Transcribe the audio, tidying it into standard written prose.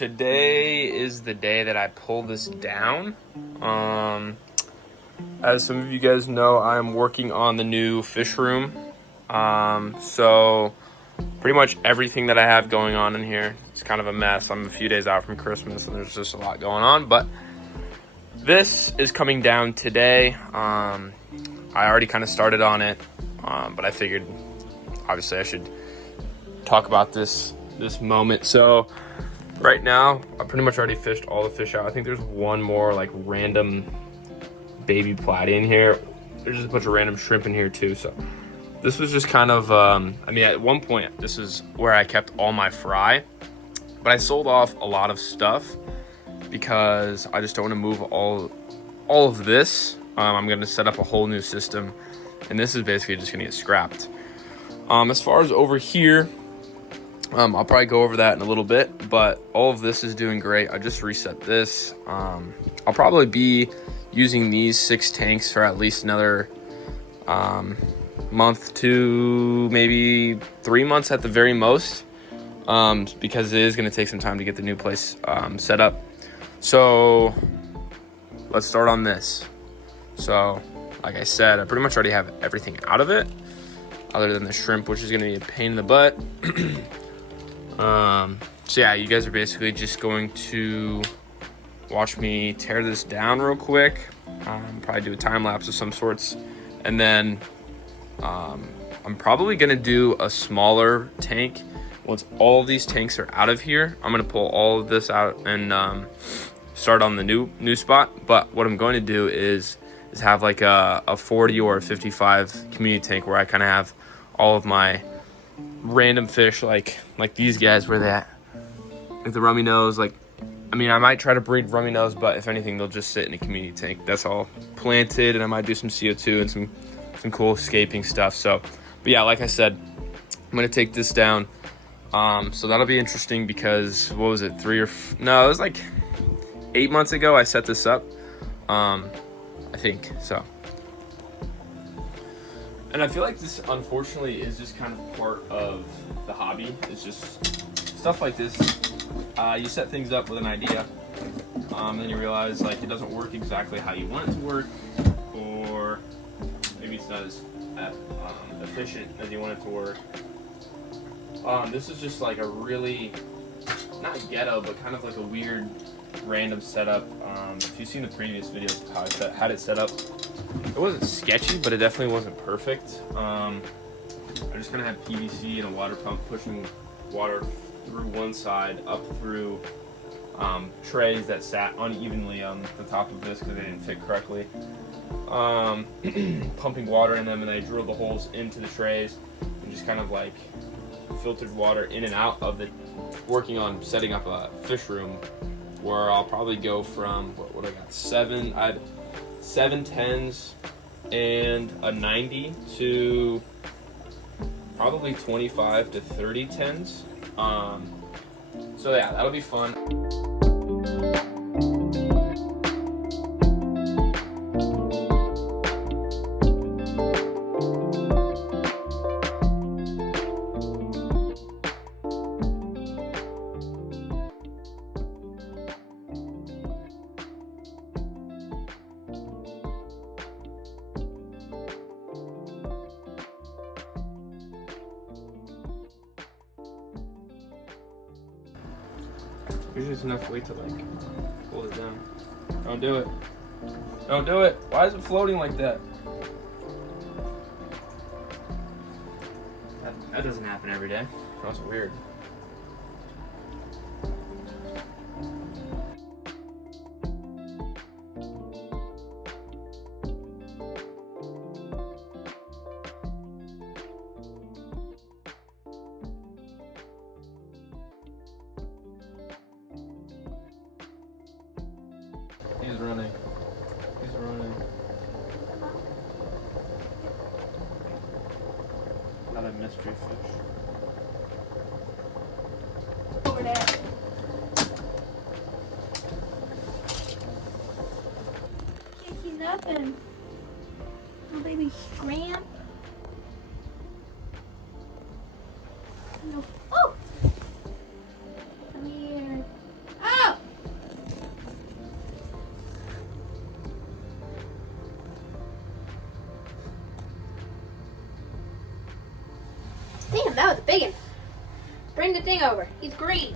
today is the day that I pull this down. As some of you guys know, I'm working on the new fish room. So pretty much everything that I have going on in here, it's kind of a mess. I'm a few days out from Christmas and there's just a lot going on, but this is coming down today. I already kind of started on it, but I figured obviously I should talk about this moment. So right now I pretty much already fished all the fish out. I think there's one more like random baby platy in here. There's just a bunch of random shrimp in here too. So this was just kind of at one point this is where I kept all my fry, but I sold off a lot of stuff because I just don't want to move all of this. I'm going to set up a whole new system, and this is basically just going to get scrapped. As far as over here, I'll probably go over that in a little bit, but all of this is doing great. I just reset this. I'll probably be using these 6 tanks for at least another month to maybe 3 months at the very most, because it is going to take some time to get the new place set up. So let's start on this. So like I said, I pretty much already have everything out of it other than the shrimp, which is going to be a pain in the butt. So yeah, you guys are basically just going to watch me tear this down real quick. Probably do a time lapse of some sorts, and then I'm probably gonna do a smaller tank. Once all these tanks are out of here, I'm gonna pull all of this out and start on the new spot. But what I'm going to do is have like a 40 or a 55 community tank where I kind of have all of my random fish, like these guys, where they at, like the rummy nose. Like, I mean, I might try to breed rummy nose, but if anything, they'll just sit in a community tank. That's all planted, and I might do some CO2 and some cool escaping stuff. So, but yeah, like I said, I'm gonna take this down. So that'll be interesting because what was it? It was like 8 months ago I set this up. I think so. And I feel like this, unfortunately, is just kind of part of the hobby. It's just stuff like this. You set things up with an idea, and then you realize like it doesn't work exactly how you want it to work, or maybe it's not as efficient as you want it to work. This is just like a really, not ghetto, but kind of like a weird, random setup. If you've seen the previous videos of how I had it set up, it wasn't sketchy, but it definitely wasn't perfect. I'm just gonna have PVC and a water pump pushing water through one side up through trays that sat unevenly on the top of this because they didn't fit correctly. Pumping water in them, and I drilled the holes into the trays and just kind of like filtered water in and out of the. Working on setting up a fish room where I'll probably go from what I got, 7 10s and a 90 to probably 25 to 30 10s. So yeah, that'll be fun. Usually it's enough weight to like hold it down. Don't do it. Don't do it. Why is it floating like that? That doesn't happen every day. That's weird. He's running. He's running. Another mystery fish. Over there. Can't see nothing. Oh, baby scramp. No. Oh! Come here. Damn, that was a big one. Bring the thing over. He's green.